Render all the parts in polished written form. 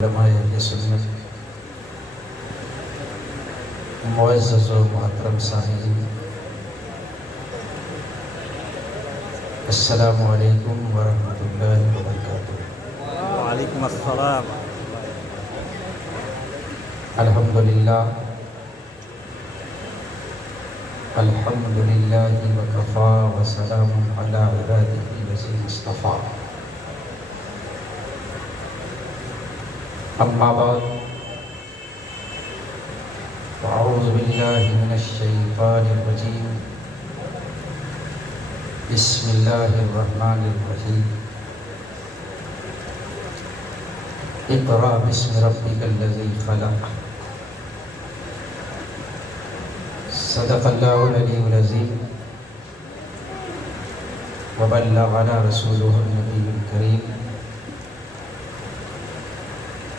علماء اہل سنت، معزز و محترم سامعین، السلام علیکم ورحمۃ اللہ وبرکاتہ۔ وعلیکم السلام۔ الحمدللہ الحمدللہ وکفا وسلام علی عبادہ الذین اصطفیٰ، اما بعد اعوذ باللہ من الشیطان الرجیم، بسم اللہ الرحمن الرحیم، اقرأ باسم ربک الذی خلق، صدق اللہ العلی العظیم، وبلغنا رسولہ النبی الکریم،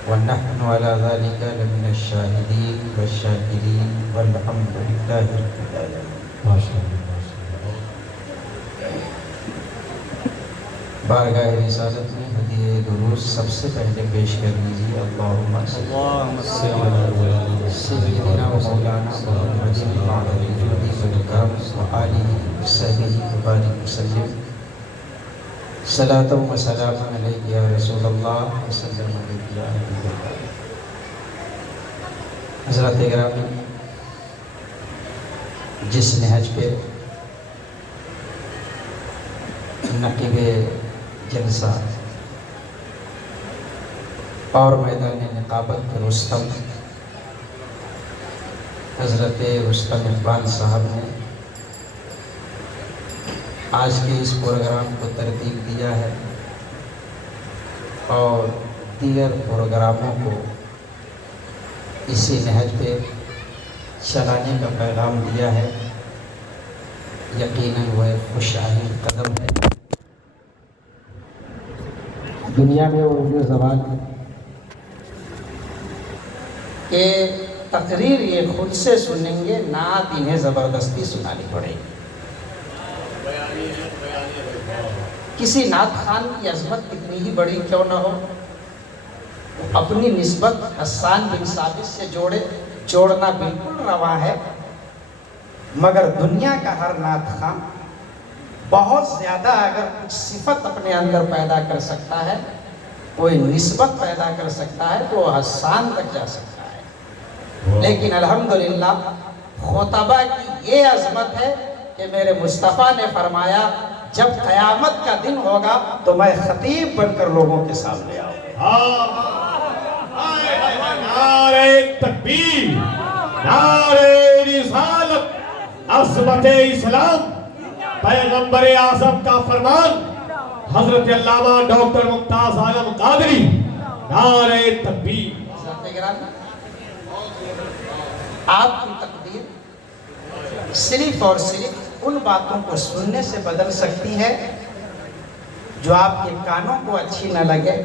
ونحن على ذلك لمن الشاهدين والشاكرين والحمد لله رب العالمين۔ بارگاہ رسالت میں ہدیہ درود سب سے پہلے پیش کر لیجیے۔ اللہم صل علی سیدنا و مولانا محمد وعلی الجود والکرم وآلہ وصحبہ وبارک وسلم، صلاۃ و سلام علیک یا رسول اللہ وسلم علیک یا حبیب اللہ۔ حضرات گرامی، جس نہج پہ نقیب جلسہ اور میدان نقابت کے رستم حضرت رستم اقبال صاحب نے آج کے اس پروگرام کو ترتیب دیا ہے اور دیگر پروگراموں کو اسی نہج پہ چلانے کا پیغام دیا ہے۔ یقیناً وہ ایک خوش آئند قدم ہے۔ دنیا میں اردو زبان کہ تقریر یہ خود سے سنیں گے، نعت انہیں زبردستی سنانی پڑے گی۔ کسی نعت خان کی عظمت کتنی ہی بڑی کیوں نہ ہو، اپنی نسبت حسان بن ثابت سے جوڑنا بالکل رواں ہے، مگر دنیا کا ہر نعت خان بہت زیادہ اگر کچھ صفت اپنے اندر پیدا کر سکتا ہے، کوئی نسبت پیدا کر سکتا ہے، تو وہ حسان تک جا سکتا ہے۔ لیکن الحمدللہ خطبہ کی یہ عظمت ہے کہ میرے مصطفیٰ نے فرمایا جب قیامت کا دن ہوگا تو میں خطیب بن کر لوگوں کے سامنے آؤں گا۔ نعرہ تکبیر، نعرہ رسالت، عظمت اسلام، پیغمبر اعظم کا فرمان، حضرت علامہ ڈاکٹر ممتاز عالم قادری، نعرہ تکبیر۔ آپ کی تقدیر صرف اور صرف ان باتوں کو سننے سے بدل سکتی ہے جو آپ کے کانوں کو اچھی نہ لگے،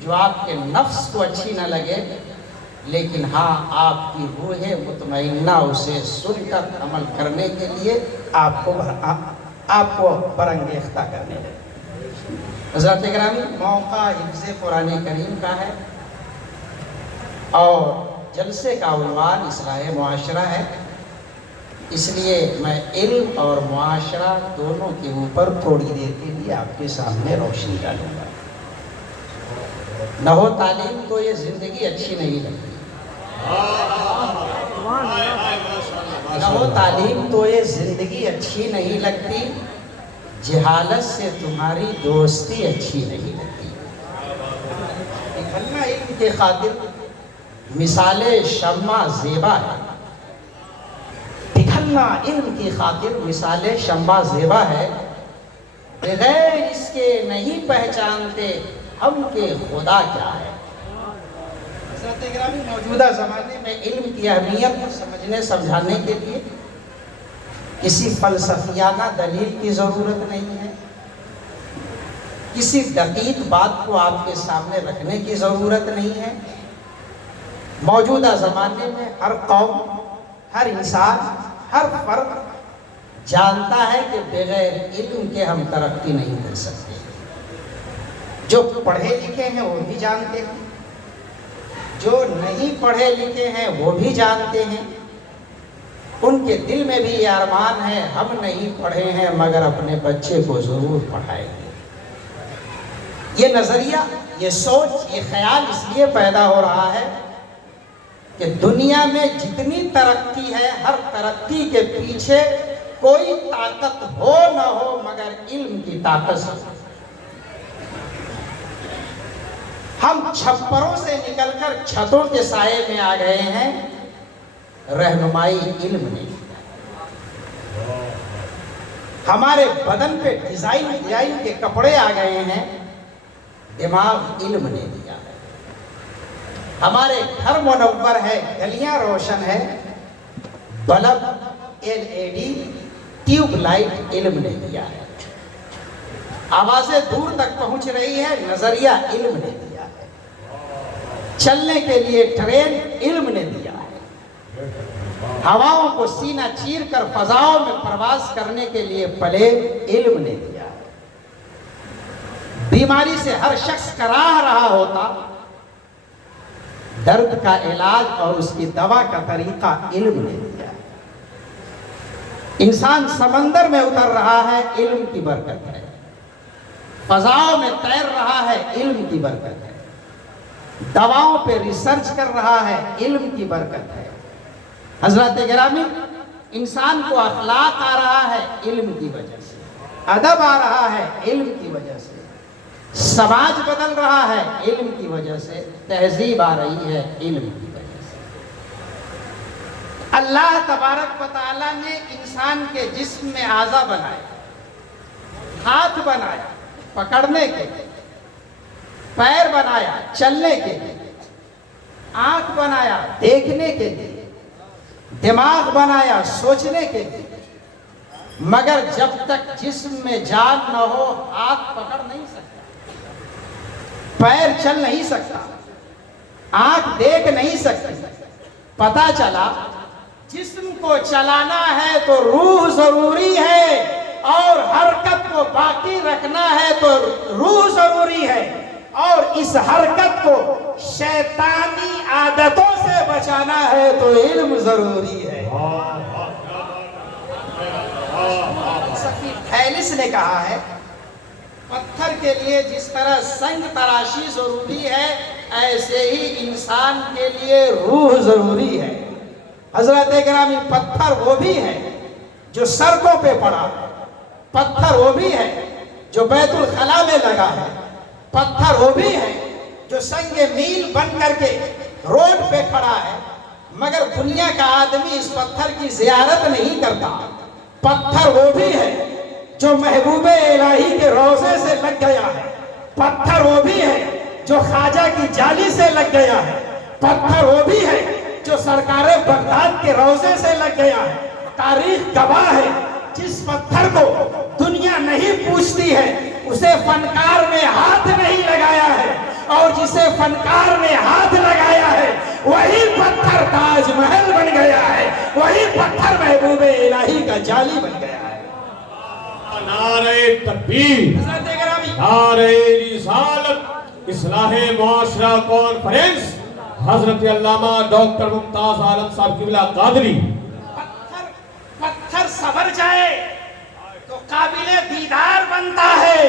جو آپ کے نفس کو اچھی نہ لگے، لیکن ہاں آپ کی روح مطمئنہ اسے سن کر عمل کرنے کے لیے آپ کو برانگیختہ کرنے لگے۔ حضرات گرامی، موقع حفظ قرآن کریم کا ہے اور جلسے کا عنوان اصلاح معاشرہ ہے، اس لیے میں علم اور معاشرہ دونوں کے اوپر تھوڑی دیر کے لیے آپ کے سامنے روشنی ڈالوں گا۔ نہ ہو تعلیم تو یہ زندگی اچھی نہیں لگتی، نہ ہو تعلیم تو یہ زندگی اچھی نہیں لگتی، جہالت سے تمہاری دوستی اچھی نہیں لگتی۔ نکھلنا علم کے خاطر مثال شمع زیبا ہے، نکھلنا علم کی خاطر مثال شمع زیبا ہے، بغیر اس کے نہیں پہچانتے ہم کے خدا کیا ہے۔ حضرات گرامی، موجودہ زمانے میں علم کی اہمیت کو سمجھنے سمجھانے کے لیے کسی فلسفیانہ دلیل کی ضرورت نہیں ہے، کسی دقیق بات کو آپ کے سامنے رکھنے کی ضرورت نہیں ہے۔ موجودہ زمانے میں ہر قوم، ہر انسان، ہر فرد جانتا ہے کہ بغیر علم کے ہم ترقی نہیں کر سکتے۔ جو پڑھے لکھے ہیں وہ بھی جانتے ہیں، جو نہیں پڑھے لکھے ہیں وہ بھی جانتے ہیں، ان کے دل میں بھی یہ ارمان ہے ہم نہیں پڑھے ہیں مگر اپنے بچے کو ضرور پڑھائیں گے۔ یہ نظریہ، یہ سوچ، یہ خیال اس لیے پیدا ہو رہا ہے کہ دنیا میں جتنی ترقی ہے، ہر ترقی کے پیچھے کوئی طاقت ہو نہ ہو مگر علم کی طاقت ہے۔ ہم چھپروں سے نکل کر چھتوں کے سائے میں آ گئے ہیں، رہنمائی علم نے دیا۔ ہمارے بدن پہ ڈیزائن کے کپڑے آ گئے ہیں، دماغ علم نے دیا ہے۔ ہمارے گھر منور ہے، گلیاں روشن ہے، بلب LED ٹیوب لائٹ علم نے دیا ہے۔ آوازیں دور تک پہنچ رہی ہے، نظریہ علم نے دیا ہے۔ چلنے کے لیے ٹرین علم نے دیا ہے۔ ہواؤں کو سینہ چیر کر فضاؤں میں پرواز کرنے کے لیے پلیٹ علم نے دیا ہے۔ بیماری سے ہر شخص کراہ رہا ہوتا، درد کا علاج اور اس کی دوا کا طریقہ علم نے دیا ہے۔ انسان سمندر میں اتر رہا ہے، علم کی برکت ہے۔ فضاؤں میں تیر رہا ہے، علم کی برکت ہے۔ دواؤں پہ ریسرچ کر رہا ہے، علم کی برکت ہے۔ حضرات گرامی، انسان کو اخلاق آ رہا ہے علم کی وجہ سے، ادب آ رہا ہے علم کی وجہ سے، سماج بدل رہا ہے علم کی وجہ سے، تہذیب آ رہی ہے علم کی وجہ سے۔ اللہ تبارک و تعالیٰ نے انسان کے جسم میں اعضا بنائے، ہاتھ بنایا پکڑنے کے لیے، پیر بنایا چلنے کے لیے، آنکھ بنایا دیکھنے کے لیے، دماغ بنایا سوچنے کے لیے، مگر جب تک جسم میں جان نہ ہو ہاتھ پکڑ نہیں سکتا، پیر چل نہیں سکتا، آنکھ دیکھ نہیں سکتی۔ پتہ چلا جسم کو چلانا ہے تو روح ضروری ہے، اور حرکت کو باقی رکھنا ہے تو روح ضروری ہے، اور اس حرکت کو شیطانی عادتوں سے بچانا ہے تو علم ضروری ہے۔ فلسفی تھیلس نے کہا ہے، پتھر کے لیے جس طرح سنگ تراشی ضروری ہے، ایسے ہی انسان کے لیے روح ضروری ہے۔ حضرات گرامی، پتھر وہ بھی ہے جو سڑکوں پہ پڑا ہے، پتھر وہ بھی ہے جو بیت الخلا میں لگا ہے، پتھر وہ بھی ہے جو سنگ میل بن کر کے روڈ پہ کھڑا ہے، مگر دنیا کا آدمی اس پتھر کی زیارت نہیں کرتا۔ پتھر وہ بھی ہے جو محبوب الہی کے روضے سے لگ گیا ہے، پتھر وہ بھی ہے جو خواجہ کی جالی سے لگ گیا ہے، پتھر وہ بھی ہے جو سرکار بغداد کے روضے سے لگ گیا ہے۔ تاریخ گواہ ہے، جس پتھر کو دنیا نہیں پوچھتی ہے اسے فنکار نے ہاتھ نہیں لگایا ہے، اور جسے فنکار نے ہاتھ لگایا ہے وہی پتھر تاج محل بن گیا ہے، وہی پتھر محبوب الہی کا جالی بن گیا ہے۔ نعرہ تکبیر، نعرہ رسالت، اصلاح معاشرہ کانفرنس، حضرت علامہ ڈاکٹر ممتاز عالم صاحب قبلہ قادری۔ پتھر سبر جائے تو قابل دیدار بنتا ہے،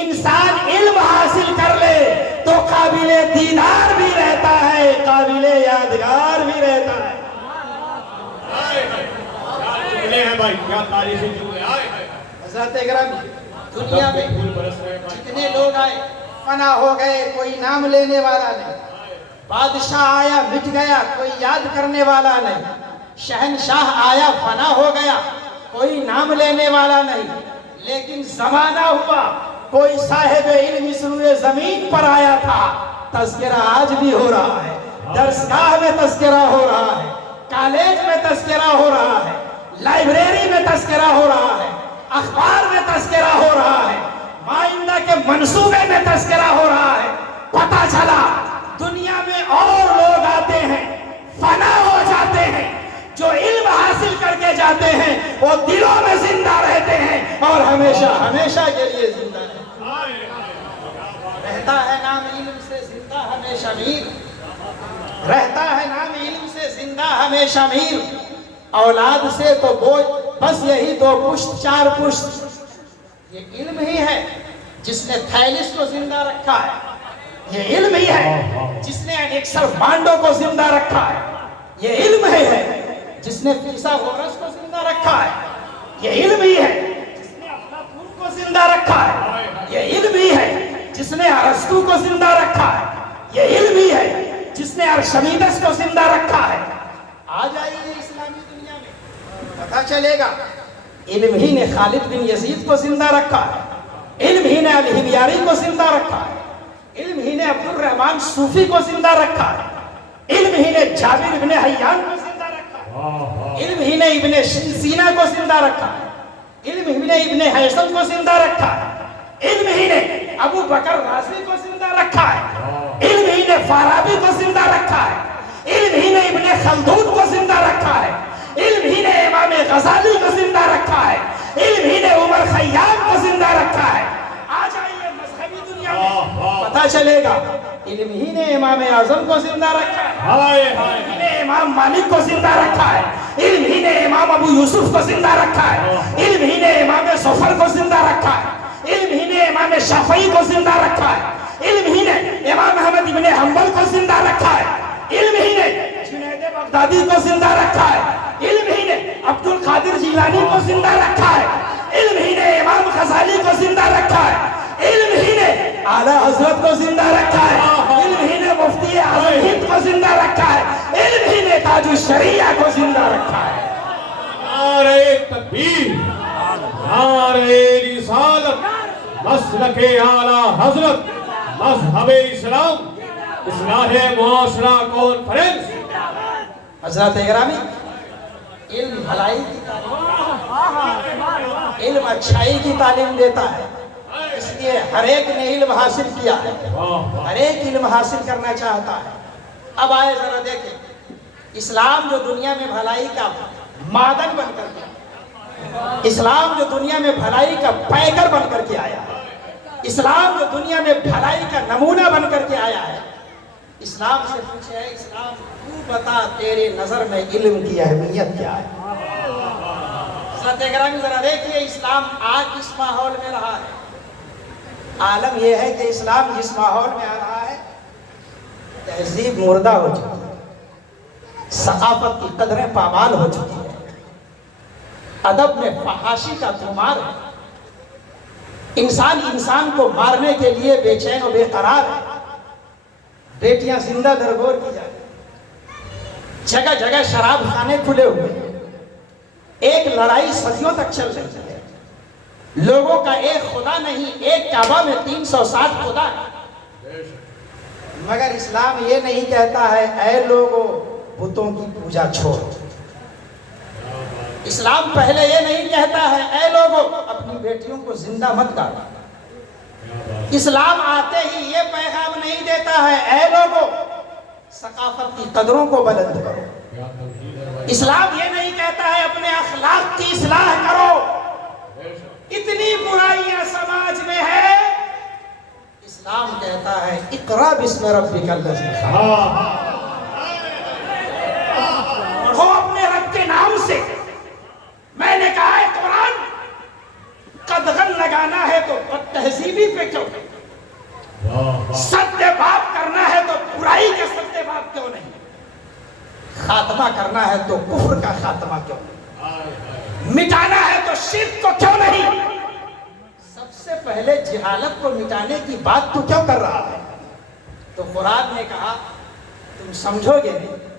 انسان علم حاصل کر لے تو قابل دیدار بھی رہتا ہے، قابل یادگار بھی رہتا ہے۔ جملے ہیں بھائی، کیا تاریخی جملے آئے ہیں۔ حضرات اکرام، دنیا میں جتنے لوگ آئے فنا ہو گئے، کوئی نام لینے والا نہیں۔ بادشاہ آیا مٹ گیا، کوئی یاد کرنے والا نہیں۔ شہنشاہ آیا فنا ہو گیا، کوئی نام لینے والا نہیں۔ لیکن زمانہ ہوا، کوئی صاحب علم اس روئے زمین پر آیا تھا، تذکرہ آج بھی ہو رہا ہے، درسگاہ میں تذکرہ ہو رہا ہے، کالج میں تذکرہ ہو رہا ہے، لائبریری میں تذکرہ ہو رہا ہے، اخبار میں تذکرہ ہو رہا ہے، مائندہ کے منصوبے میں تذکرہ ہو رہا ہے۔ پتہ چلا دنیا میں اور لوگ آتے ہیں، فنا ہو جاتے ہیں، جو علم حاصل کر کے جاتے ہیں وہ دلوں میں زندہ رہتے ہیں اور ہمیشہ ہمیشہ کے لیے زندہ رہتا ہے نام علم سے زندہ ہمیشہ بھی رہتا ہے نام علم سے زندہ ہمیشہ میر، اولاد سے تو بوجھ بس یہی 2 پشت 4 پشت۔ یہ علم ہی ہے جس نے تھیلس کو زندہ رکھا ہے، یہ علم ہی ہے جس نے انیکسر مانڈو کو زندہ رکھا ہے، یہ علم ہی ہے جس نے فیثاغورس کو زندہ رکھا ہے، یہ علم ہی ہے جس نے افلاطون کو زندہ رکھا ہے، یہ علم ہی ہے جس نے ارسطو کو زندہ رکھا ہے، یہ علم ہی ہے جس نے ارشمیدس کو زندہ رکھا ہے۔ آ جائیے اسلامی دنیا میں پتہ چلے گا، علم ہی نے خالد بن یزید کو زندہ رکھا ہے، علم ہی نے الہمیاری کو زندہ رکھا ہے، علم ہی نے عبد الرحمن صوفی کو زندہ رکھا ہے، علم ہی نے جابر ابن حیان کو زندہ رکھا ہے، علم ہی نے ابن سینا کو زندہ رکھا ہے، علم ہی نے ابن حیثم کو زندہ رکھا ہے، علم ہی نے ابو بکر رازی کو زندہ رکھا ہے، علم ہی نے فارابی کو زندہ رکھا ہے، علم ہی نے ابن خلدون کو زندہ رکھا ہے، علم ہی نے امام غزالی کو زندہ رکھا ہے، علم ہی نے عمر خیام کو زندہ رکھا ہے۔ آ جائیے مذہبی دنیا میں پتہ چلے گا، علم ہی نے امام اعظم کو زندہ رکھا ہے، علم ہی نے امام مالک کو زندہ رکھا ہے، علم ہی نے امام ابو یوسف کو زندہ رکھا ہے، علم ہی نے امام زفر کو زندہ رکھا ہے، علم ہی نے امام شافعی کو زندہ رکھا ہے، علم ہی نے امام احمد ابن حنبل کو زندہ رکھا ہے، علم ہی نے جنید بغدادی کو زندہ رکھا ہے، علم ہی نے عبد القادر جیلانی کو زندہ رکھا ہے، علم ہی نے امام غزالی کو زندہ رکھا ہے، علم ہی نے اعلیٰ حضرت کو زندہ رکھا ہے، علم ہی نے مفتی اعظم ہند کو زندہ رکھا ہے، علم ہی نے تاج الشریعہ کو زندہ رکھا ہے۔ نعرہ تکبیر، نعرہ رسالت، مسلک اعلیٰ حضرت، مذہب اسلام، اصلاح معاشرہ کانفرنس۔ حضرات گرامی، علم بھلائی کی تعلیم، علم اچھائی کی تعلیم دیتا ہے، اس لیے ہر ایک نے علم حاصل کیا ہے، ہر ایک علم حاصل کرنا چاہتا ہے۔ اب آئے ذرا دیکھیں، اسلام جو دنیا میں بھلائی کا معدن بن کر کے، اسلام جو دنیا میں بھلائی کا پیکر بن کر کے آیا ہے، اسلام جو دنیا میں بھلائی کا نمونہ بن کر کے آیا ہے، اسلام سے پوچھے ہے اسلام تو بتا تیرے نظر میں علم کی اہمیت کیا ہے؟ حضرت گرامی ذرا دیکھیے، اسلام آج کس ماحول میں رہا ہے؟ عالم یہ ہے کہ اسلام جس ماحول میں آ رہا ہے، تہذیب مردہ ہو چکی ہے، ثقافت کی قدریں پامال ہو چکی ہے، ادب میں فحاشی کا طومار ہے، انسان کو مارنے کے لیے بے چین و بے قرار ہے، بیٹیاں زندہ درگور کی جائیں، جگہ جگہ شراب خانے کھلے ہوئے ہیں، ایک لڑائی صدیوں تک چل رہی ہے، لوگوں کا ایک خدا نہیں، ایک کعبہ میں 360 خدا ہے، مگر اسلام یہ نہیں کہتا ہے اے لوگوں بتوں کی پوجا چھوڑو، اسلام پہلے یہ نہیں کہتا ہے اے لوگوں اپنی بیٹیوں کو زندہ مت گاڑو، اسلام آتے ہی یہ پیغام نہیں دیتا ہے اے لوگوں ثقافت کی قدروں کو بلند کرو، اسلام یہ نہیں کہتا ہے اپنے اخلاق کی اصلاح کرو، اتنی برائیاں سماج میں ہے، اسلام کہتا ہے اقرا بسم ربک الذی خلق، پڑھو اپنے رب کے نام سے۔ میں نے کہا ہے قرآن قدغن لگانا ہے تو بد تہذیبی پہ کیوں نہیں، سد باب کرنا ہے تو برائی کا سد باب کیوں نہیں، خاتمہ کرنا ہے تو کفر کا خاتمہ کیوں نہیں، مٹانا ہے تو شرک کو کیوں نہیں، سب سے پہلے جہالت کو مٹانے کی بات تو کیوں کر رہا ہے؟ تو قرآن نے کہا تم سمجھو گے نہیں،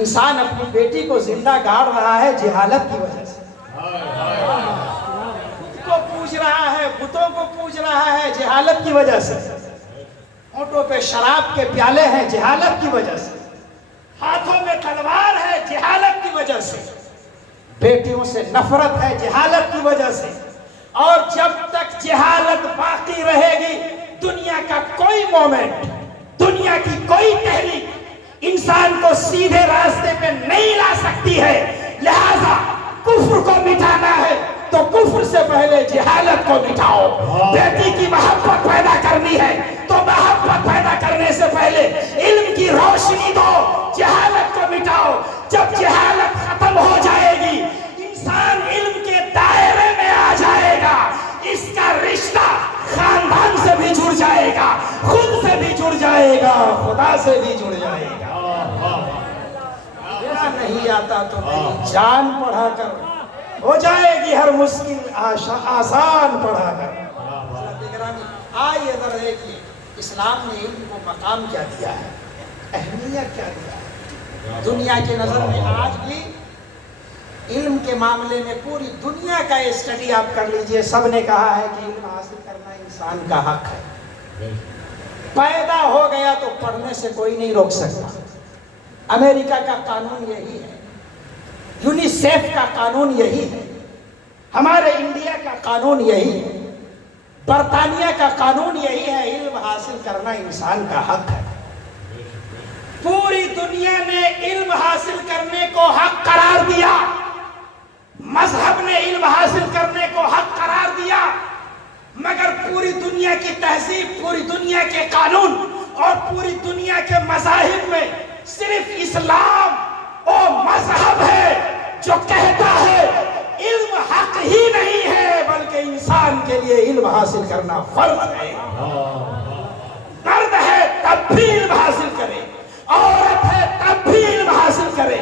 انسان اپنی بیٹی کو زندہ گاڑ رہا ہے جہالت کی وجہ سے، خود کو پوج رہا ہے، بتوں کو پوج رہا ہے جہالت کی وجہ سے، ہونٹوں پہ شراب کے پیالے ہیں جہالت کی وجہ سے، ہاتھوں میں تلوار ہے جہالت کی وجہ سے، بیٹیوں سے نفرت ہے جہالت کی وجہ سے، اور جب تک جہالت باقی رہے گی دنیا کا کوئی مومنٹ، دنیا کی کوئی تحریک انسان کو سیدھے راستے پہ نہیں لا سکتی ہے، لہذا کفر کو مٹانا ہے تو کفر سے پہلے جہالت کو مٹاؤ، بیٹی کی محبت پیدا کرنی ہے تو محبت پیدا کرنے سے پہلے علم کی روشنی دو، جہالت کو مٹاؤ. جب جہالت ختم ہو جائے گی انسان علم کے دائرے میں آ جائے گا. اس کا رشتہ خاندان سے بھی جڑ جائے گا، خود سے بھی جڑ جائے گا، خدا سے بھی جڑ جائے گا. نہیں آتا تو میری جان پڑھا کر ہو جائے گی ہر مشکل آسان پڑھا کر. آئیے ذرا دیکھیے اسلام نے علم کو مقام کیا دیا ہے، اہمیت کیا دیا ہے. دنیا کی نظر میں آج بھی علم کے معاملے میں پوری دنیا کا اسٹڈی آپ کر لیجئے، سب نے کہا ہے کہ علم حاصل کرنا انسان کا حق ہے. پیدا ہو گیا تو پڑھنے سے کوئی نہیں روک سکتا. امریکہ کا قانون یہی ہے، یونیسیف کا قانون یہی ہے، ہمارے انڈیا کا قانون یہی ہے، برطانیہ کا قانون یہی ہے. علم حاصل کرنا انسان کا حق ہے. پوری دنیا نے علم حاصل کرنے کو حق قرار دیا، مذہب نے علم حاصل کرنے کو حق قرار دیا، مگر پوری دنیا کی تہذیب، پوری دنیا کے قانون اور پوری دنیا کے مذاہب میں صرف اسلام وہ مذہب ہے جو کہتا ہے علم حق ہی نہیں ہے بلکہ انسان کے لیے علم حاصل کرنا فرض ہے. مرد ہے تب بھی علم حاصل کرے، عورت ہے تب بھی علم حاصل کرے.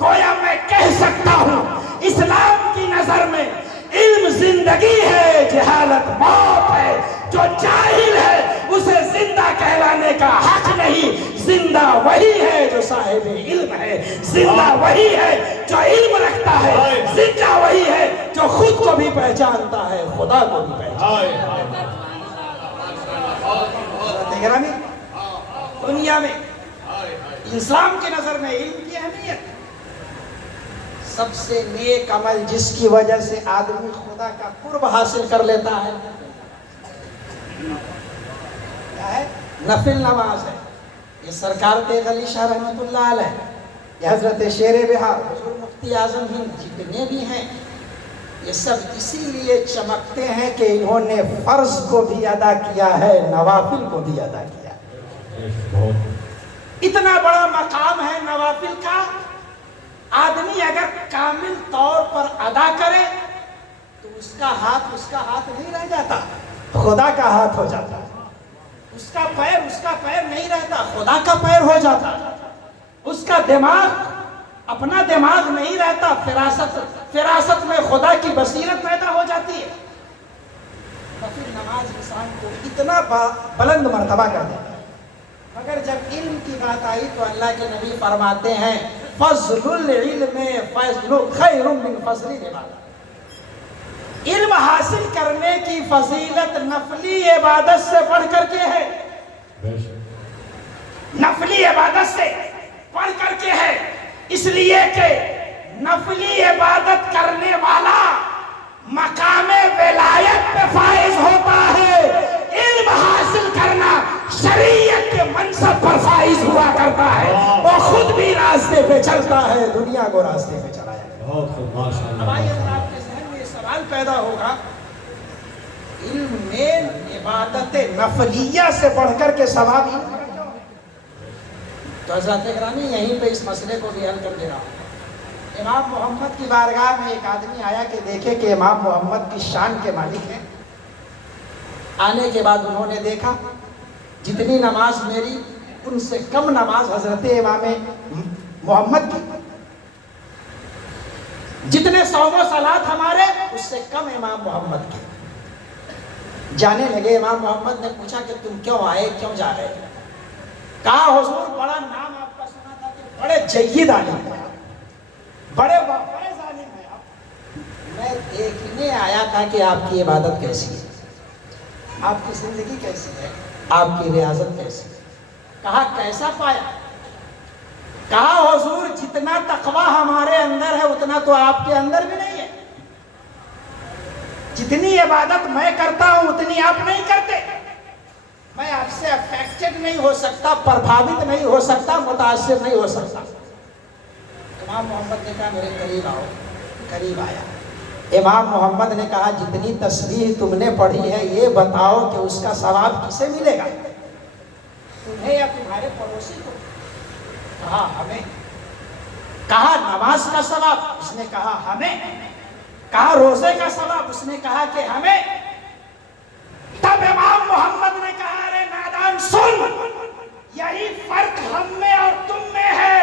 گویا میں کہہ سکتا ہوں اسلام کی نظر میں علم زندگی ہے، جہالت موت ہے. جو جاہل ہے اسے زندہ کہلانے کا حق نہیں. زندہ وہی ہے جو صاحب علم ہے، زندہ وہی ہے جو علم رکھتا ہے، زندہ وہی ہے جو خود کو بھی پہچانتا ہے، خدا کو بھی پہچانتا ہے. دنیا میں اسلام کی نظر میں علم کی اہمیت سب سے نیک عمل جس کی وجہ سے آدمی خدا کا قرب حاصل کر لیتا ہے کیا ہے؟ نفل نماز ہے. یہ سرکار تیغ علی شاہ رحمۃ اللہ علیہ، یہ حضرت شیر بہار، حضور مفتی اعظم ہند، جتنے بھی ہیں یہ سب اسی لیے چمکتے ہیں کہ انہوں نے فرض کو بھی ادا کیا ہے، نوافل کو بھی ادا کیا ہے. اتنا بڑا مقام ہے نوافل کا. آدمی اگر کامل طور پر ادا کرے تو اس کا ہاتھ نہیں رہ جاتا، خدا کا ہاتھ ہو جاتا. اس کا پیر نہیں رہتا، خدا کا پیر ہو جاتا. اس کا دماغ اپنا دماغ نہیں رہتا، فراست میں خدا کی بصیرت پیدا ہو جاتی ہے. پھر نماز انسان کو اتنا بلند مرتبہ کر دیتا ہے. مگر جب علم کی بات آئی تو اللہ کے نبی فرماتے ہیں فضل العلم فضل خیر من فضل العبادت. علم حاصل کرنے کی فضیلت نفلی عبادت سے بڑھ کر کے ہے، نفلی عبادت سے بڑھ کر کے ہے. اس لیے کہ نفلی عبادت کرنے والا مقام ولایت پہ فائز ہوتا ہے، علم حاصل کرنا شریعت کے منصب پر فائز ہوا کرتا ہے. وہ خود بھی راستے پہ چلتا ہے، دنیا کو راستے پہ چلایا. اب آئیے آپ کے ذہن میں سوال پیدا ہوگا، علم میں عبادت نفلیہ سے بڑھ کر کے ثواب علم ہے. تو حضرت گرامی یہیں پہ اس مسئلے کو بھی حل کر دے رہا ہوں. امام محمد کی بارگاہ میں ایک آدمی آیا کہ دیکھے کہ امام محمد کی شان کے مالک ہیں. آنے کے بعد انہوں نے دیکھا جتنی نماز میری ان سے کم نماز حضرت امام محمد کی، جتنے صوم و صلات ہمارے اس سے کم امام محمد کی. جانے لگے. امام محمد نے پوچھا کہ تم کیوں آئے، کیوں جا رہے؟ کہا حضور بڑا نام آپ کا سنا تھا کہ بڑے جید عالم ہیں، بڑے فیض عالم ہیں آپ. میں دیکھنے آیا تھا کہ آپ کی عبادت کیسی ہے، آپ کی زندگی کیسی ہے، آپ کی ریاضت کیسی ہے. کہا کیسا پایا؟ کہا حضور جتنا تقویٰ ہمارے اندر ہے اتنا تو آپ کے اندر بھی نہیں ہے. جتنی عبادت میں کرتا ہوں اتنی آپ نہیں کرتے. میں آپ سے افیکٹڈ نہیں ہو سکتا، پربھاوت نہیں ہو سکتا، متاثر نہیں ہو سکتا. امام محمد نے کہا میرے قریب آؤ. قریب آیا. امام محمد نے کہا جتنی تسبیح تم نے پڑھی ہے یہ بتاؤ کہ اس کا ثواب کسے ملے گا، تمہیں یا تمہارے پڑوسی کو؟ کہا ہمیں. کہا نماز کا ثواب، اس نے کہا ہمیں. کہا روزے کا ثواب، اس نے کہا کہ ہمیں. تب امام محمد نے کہا ارے نادان سن، یہی فرق ہم میں اور تم میں ہے.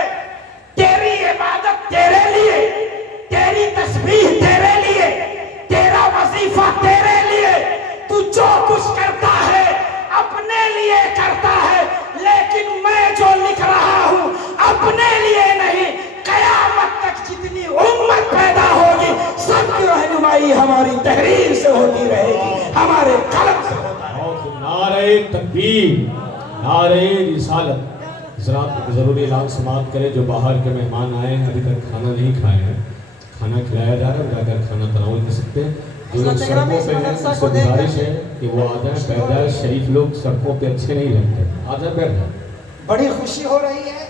تیری عبادت تیرے لیے، تیری تسبیح تیرے لیے، تیرا وظیفہ تیرے لیے، تو جو کچھ کرتا ہے اپنے لیے کرتا ہے، لیکن میں جو لکھ رہا ہوں اپنے لیے نہیں. قیامت تک جتنی امت پیدا ہوگی سب کی رہنمائی ہماری تحریر سے ہوتی رہے گی، ہمارے قلم سے ہوتا ہے. نعرہ تکبیر، نعرہ رسالت. حضرات ضروری اعلان سماعت کریں. جو باہر کے مہمان آئے ہیں ابھی تک کھانا نہیں کھائے ہیں، کھانا کھلایا جا رہا ہے، جا کر کھانا تناول کر سکتے ہیں. جو لوگ سڑکوں پہ ہیں ان سے گزارش ہے کہ وہ آ جائیں. پیدائش شریف لوگ سڑکوں پہ اچھے نہیں رہتے، آ جائیں بیٹھ جائیں. بڑی خوشی ہو رہی ہے.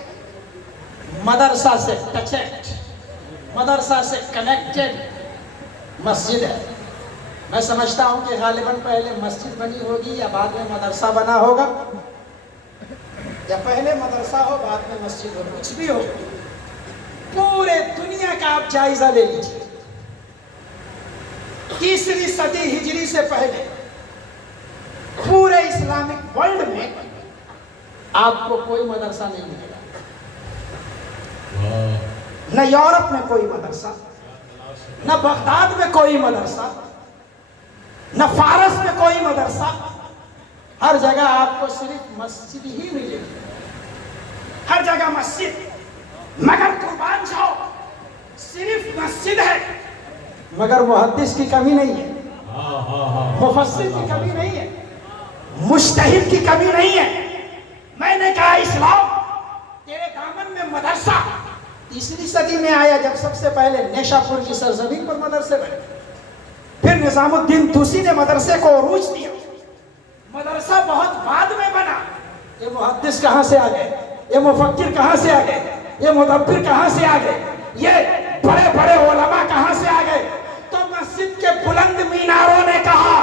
مدرسہ سے ٹچڈ، مدرسہ سے کنیکٹڈ مسجد ہے. میں سمجھتا ہوں کہ غالباً پہلے مسجد بنی ہوگی یا بعد میں مدرسہ بنا ہوگا، یا پہلے مدرسہ ہو بعد میں مسجد ہو، کچھ بھی ہو. پورے دنیا کا آپ جائزہ لے لیجیے. 3 صدی ہجری سے پہلے پورے اسلامک ورلڈ میں آپ کو کوئی مدرسہ نہیں ملے گا. نہ یورپ میں کوئی مدرسہ، نہ بغداد میں کوئی مدرسہ، نہ فارس میں کوئی مدرسہ. ہر جگہ آپ کو صرف مسجد ہی ملے گی، ہر جگہ مسجد. مگر قربان جاؤ، صرف مسجد ہے مگر محدث کی کمی نہیں ہے، مفسر کی کمی نہیں ہے، مجتہد کی کمی نہیں ہے. میں نے کہا اسلام تیرے دامن میں مدرسہ 3 صدی میں آیا، جب سب سے پہلے نیشا پور کی سرزمین پر مدرسے بنے. پھر نظام الدین طوسی نے مدرسے کو عروج دیا. مدرسہ بہت بعد میں بنا. یہ محدث کہاں سے آ گئے، یہ مفکر کہاں سے آ گئے، یہ مدبر کہاں سے آ گئے، یہ بڑے بڑے علماء کہاں سے آ گئے. تو مسجد کے بلند میناروں نے کہا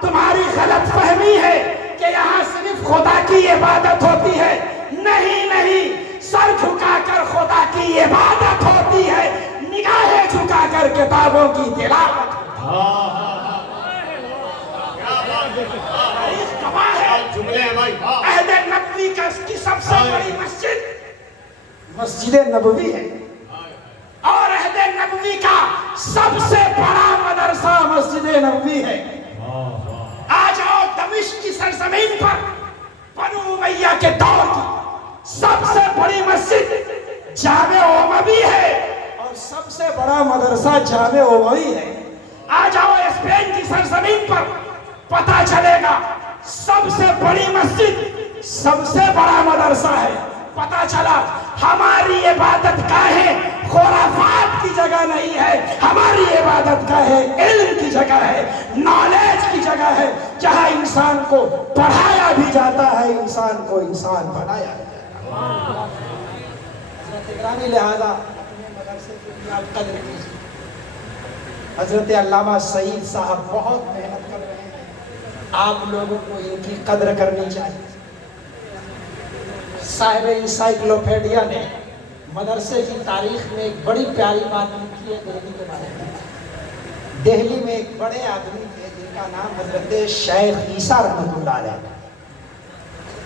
تمہاری غلط فہمی ہے کہ یہاں صرف خدا کی عبادت ہوتی ہے. نہیں نہیں، سر جھکا کر خدا کی عبادت ہوتی ہے، نگاہیں جھکا کر کتابوں کی تلاوت. عہد نبوی کی سب سے بڑی مسجد نبوی ہے، اور عہد نبوی کا سب سے بڑا مدرسہ مسجد نبوی ہے. آ جاؤ دمشق کی سرزمین پر بنو امیہ کے دور کی سب سے بڑی مسجد جامع اموی ہے، اور سب سے بڑا مدرسہ جامع اموی ہے. آ جاؤ اسپین کی سرزمین پر، پتہ چلے گا سب سے بڑی مسجد سب سے بڑا مدرسہ ہے. پتہ چلا ہماری عبادت گاہیں خرافات کی جگہ نہیں ہے، ہماری عبادت گاہیں علم کی جگہ ہے، نالج کی جگہ ہے، جہاں انسان کو پڑھایا بھی جاتا ہے، انسان کو انسان بنایا بھی جاتا ہے. حضرت گرامی لہذا اپنے مدرسے کی آپ قدر کیجیے. حضرت علامہ سعید صاحب بہت محنت کر رہے ہیں، آپ لوگوں کو ان کی قدر کرنی چاہیے. صاحب انسائکلوپیڈیا نے مدرسے کی تاریخ میں ایک بڑی پیاری بات لکھی ہے دہلی کے بارے میں. دہلی میں ایک بڑے آدمی تھے جن کا نام حضرت شیخ عیسیٰ رحمۃ اللہ علیہ.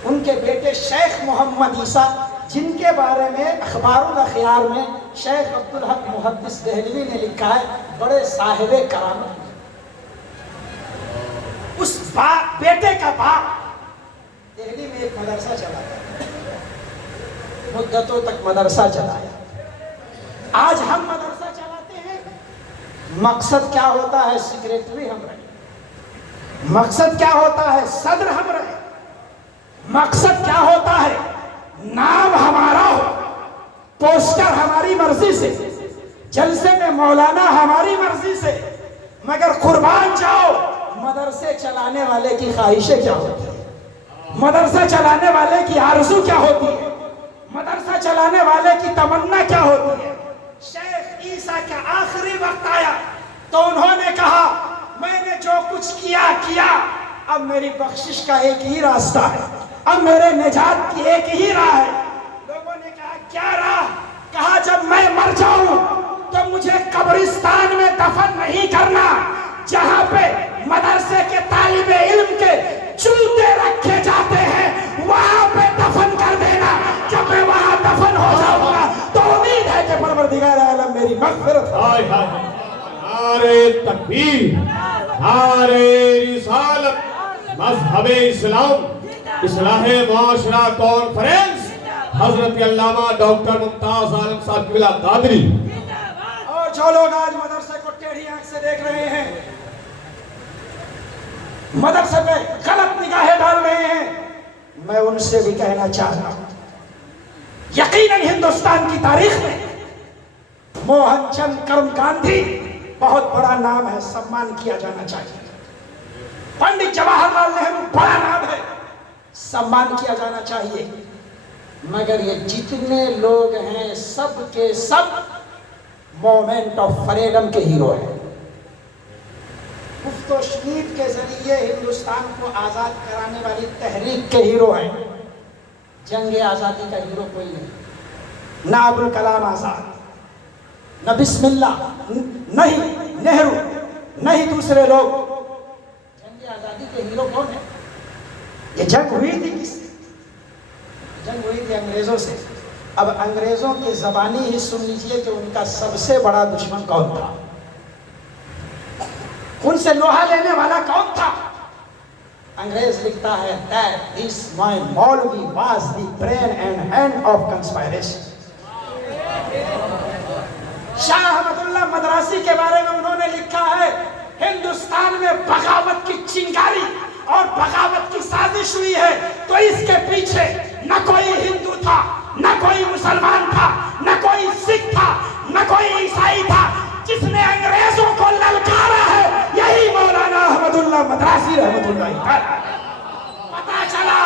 ان کے بیٹے شیخ محمد عیسیٰ، جن کے بارے میں اخبار الاخیار میں شیخ عبدالحق محدث دہلوی نے لکھا ہے بڑے صاحب کرامت. اس بیٹے کا باپ دہلی میں ایک مدرسہ چلایا، مدتوں تک مدرسہ چلایا. آج ہم مدرسہ چلاتے ہیں، مقصد کیا ہوتا ہے؟ سیکریٹری ہم رہے. مقصد کیا ہوتا ہے؟ صدر ہم رہے. مقصد کیا ہوتا ہے؟ نام ہمارا ہو، پوسٹر ہماری مرضی سے، جلسے میں مولانا ہماری مرضی سے. مگر قربان جاؤ، مدرسے چلانے والے کی خواہشیں کیا ہوتی ہیں؟ مدرسہ چلانے والے کی آرزو کیا ہوتی ہے؟ مدرسہ چلانے والے کی تمنا کیا ہوتی ہے؟ شیخ عیسیٰ کا آخری وقت آیا تو انہوں نے کہا میں نے جو کچھ کیا، اب میری بخشش کا ایک ہی راستہ ہے، اب میرے نجات کی ایک ہی راہ ہے. لوگوں نے کہا کیا تکبیر، نعرے رسالت، مذہب اسلام، اصلاح معاشرہ کانفرنس، حضرت علامہ ڈاکٹر ممتاز عالم صاحب قبلہ قادری۔ اور جو لوگ آج مدرسے کو ٹیڑھی آنکھ سے دیکھ رہے ہیں، مدرسے پہ غلط نگاہیں ڈال رہے ہیں، میں ان سے بھی کہنا چاہتا ہوں، یقیناً ہندوستان کی تاریخ میں موہن چند کرم گاندھی بہت بڑا نام ہے، سمان کیا جانا چاہیے۔ پنڈت جواہر لال نہرو بڑا نام ہے، سمان کیا جانا چاہیے، مگر یہ جتنے لوگ ہیں سب کے سب مومنٹ آف فریڈم کے ہیرو ہیں، گفت و شنید کے ذریعے ہندوستان کو آزاد کرانے والی تحریک کے ہیرو ہیں۔ جنگ آزادی کا ہیرو کوئی نہیں، نہ ابوالکلام آزاد، نہ بسم اللہ، نہیں نہرو، نہیں دوسرے لوگ۔ جنگ آزادی کے ہیرو کون ہے؟ یہ جنگ ہوئی تھی کس سے؟ جنگ ہوئی تھی انگریزوں سے۔ اب انگریزوں کی زبانی ہی سن لیجئے کہ ان کا سب سے بڑا دشمن کون تھا، ان سے لوہا لینے والا کون تھا؟ انگریز لکھتا ہے that this my Maulvi was the brain and hand of conspiration۔ شاہ احمد اللہ مدراسی کے بارے میں انہوں نے لکھا ہے ہندوستان میں بغاوت کی چنگاری اور بغاوت کی سازش ہوئی ہے، تو اس کے پیچھے نہ کوئی ہندو تھا، نہ کوئی مسلمان تھا، نہ کوئی سکھ تھا، نہ کوئی عیسائی تھا، جس نے انگریزوں کو للکارا ہے یہی مولانا احمد اللہ مدراسی رحمت اللہ تعالی۔ پتا چلا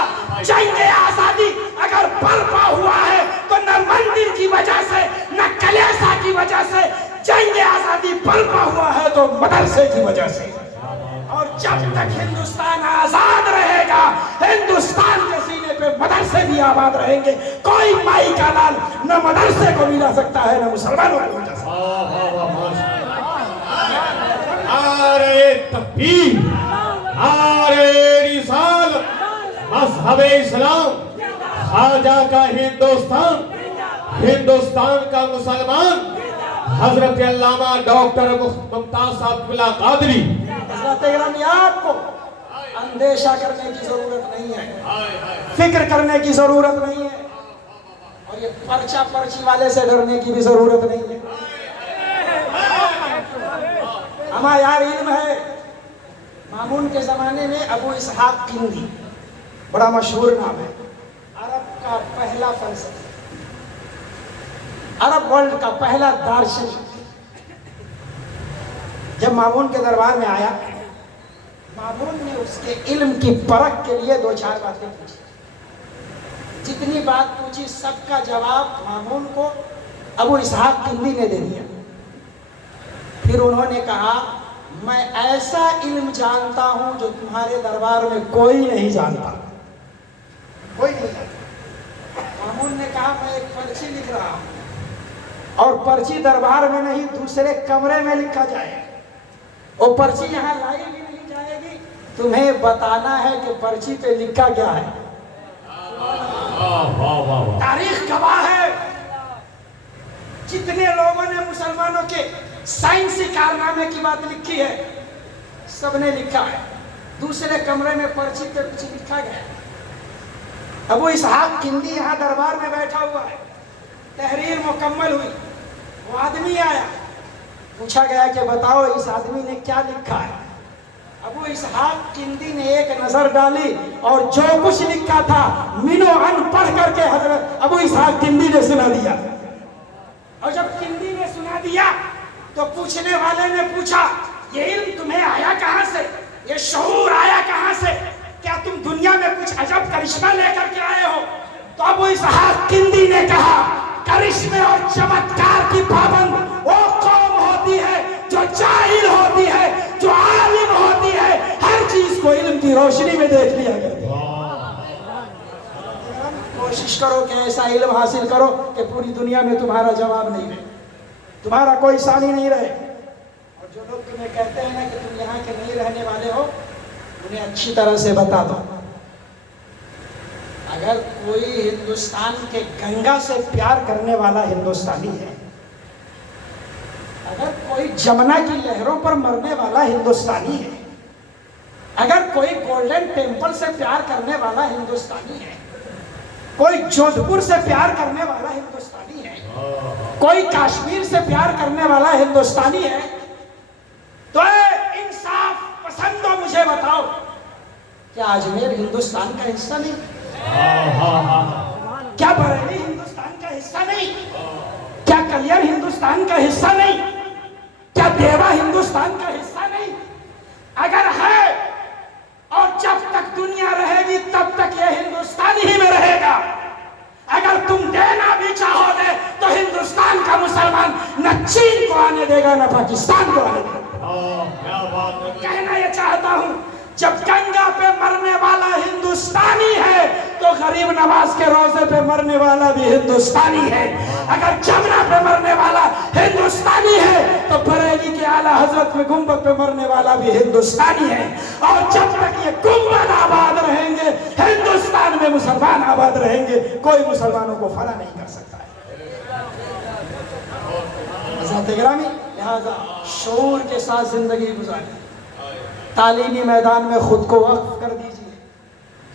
جنگ آزادی اگر برپا ہوا ہے تو نہ مندر کی وجہ سے نہ کلیسا کی وجہ سے، جنگ آزادی برپا ہوا ہے تو مدرسے کی وجہ سے۔ اور جب تک ہندوستان آزاد رہے گا، ہندوستان کے سینے پہ مدرسے بھی آباد رہیں گے۔ کوئی مائی کا لال نہ مدرسے کو ملا سکتا ہے نہ مسلمانوں کو ملا سکتا ہے۔ نعرے تکبیر، نعرے رسالت، مذہب اسلام، خواجہ کا ہندوستان، ہندوستان کا مسلمان، حضرت علامہ ڈاکٹر ممتاز صاحب قبلہ قادری۔ حضرت گرامی، آپ کو اندیشہ کرنے کی ضرورت نہیں ہے، فکر کرنے کی ضرورت نہیں ہے، اور یہ پرچہ پرچی والے سے ڈرنے کی بھی ضرورت نہیں ہے۔ ہمارا یار علم ہے، مامون کے زمانے میں ابو اسحاق کندی بڑا مشہور نام ہے، عرب کا پہلا فلسفی، عرب ورلڈ کا پہلا دارشنک، جب مامون کے دربار میں آیا، مامون نے اس کے علم کی پرکھ کے لیے دو چار باتیں پوچھی۔ جتنی بات پوچھی سب کا جواب مامون کو ابو اسحاق کندی نے دے دیا۔ پھر انہوں نے کہا میں ایسا علم جانتا ہوں جو تمہارے دربار میں کوئی نہیں جانتا، کوئی نہیں جانتا۔ مامون نے کہا میں ایک پرچی لکھ رہا ہوں، اور پرچی دربار میں نہیں دوسرے کمرے میں لکھا جائے، وہ پرچی یہاں لائی بھی نہیں جائے گی، تمہیں بتانا ہے کہ پرچی پہ لکھا کیا ہے۔ تاریخ گواہ ہے، جتنے لوگوں نے مسلمانوں کے سائنسی کارنامے کی بات لکھی ہے سب نے لکھا ہے، دوسرے کمرے میں پرچی پہ کچھ لکھا گیا۔ ابو اسحاق کندی یہاں دربار میں بیٹھا ہوا ہے، تحریر مکمل ہوئی، وہ آدمی آیا، پوچھا گیا کہ بتاؤ اس آدمی نے کیا لکھا ہے۔ ابو اسحاق کندی نے ایک نظر ڈالی اور جو کچھ لکھا تھا منو ان پڑھ کر کے حضرت ابو اسحاق کندی نے سنا دیا۔ اور جب کندی نے سنا دیا تو پوچھنے والے نے پوچھا یہ علم تمہیں آیا کہاں سے، یہ شعور آیا کہاں سے، کیا تم دنیا میں کچھ عجب کرشمہ لے کر کے آئے ہو؟ تو ابو اسحاق کندی نے کہا کرشمے اور چمتکار کی پابند وہ قوم ہوتی ہے جو جاہل ہوتی ہے، جو عالم ہوتی ہے، ہر چیز کو علم کی روشنی میں دیکھ لیا گیا۔ کوشش کرو کہ ایسا علم حاصل کرو کہ پوری دنیا میں تمہارا جواب نہیں رہے، تمہارا کوئی ثانی نہیں رہے۔ اور جو لوگ تمہیں کہتے ہیں نا کہ تم یہاں کے نہیں رہنے والے ہو، انہیں اچھی طرح سے بتا دو اگر کوئی ہندوستان کے گنگا سے پیار کرنے والا ہندوستانی ہے، اگر کوئی جمنا کی لہروں پر مرنے والا ہندوستانی ہے، اگر کوئی گولڈن ٹیمپل سے پیار کرنے والا ہندوستانی ہے، کوئی جودھ پور سے پیار کرنے والا ہندوستانی ہے، کوئی کشمیر سے پیار کرنے والا ہندوستانی ہے، تو اے انصاف پسندو مجھے بتاؤ، کیا اجمیر ہندوستان کا حصہ نہیں؟ کیا بریلی ہندوستان کا حصہ نہیں؟ کیا کلیئر ہندوستان کا حصہ نہیں؟ کیا دیوا ہندوستان کا حصہ نہیں؟ اگر ہے اور جب تک دنیا رہے گی تب تک یہ ہندوستان ہی میں رہے گا. اگر تم دینا بھی چاہو گے تو ہندوستان کا مسلمان نہ چین کو آنے دے گا نہ پاکستان کو آنے دے گا. کہنا یہ چاہتا ہوں جب گنگا پہ مرنے والا ہندوستانی ہے تو غریب نواز کے روزے پہ مرنے والا بھی ہندوستانی ہے. اگر جمنا پہ مرنے والا ہندوستانی ہے تو بریلی کے اعلیٰ حضرت میں گنبد پہ مرنے والا بھی ہندوستانی ہے. اور جب تک یہ گنبد آباد رہیں گے ہندوستان میں مسلمان آباد رہیں گے. کوئی مسلمانوں کو فنا نہیں کر سکتا ہے. حضرت گرامی لہذا شعور کے ساتھ زندگی گزاریں. تعلیمی میدان میں خود کو وقف کر دیجئے.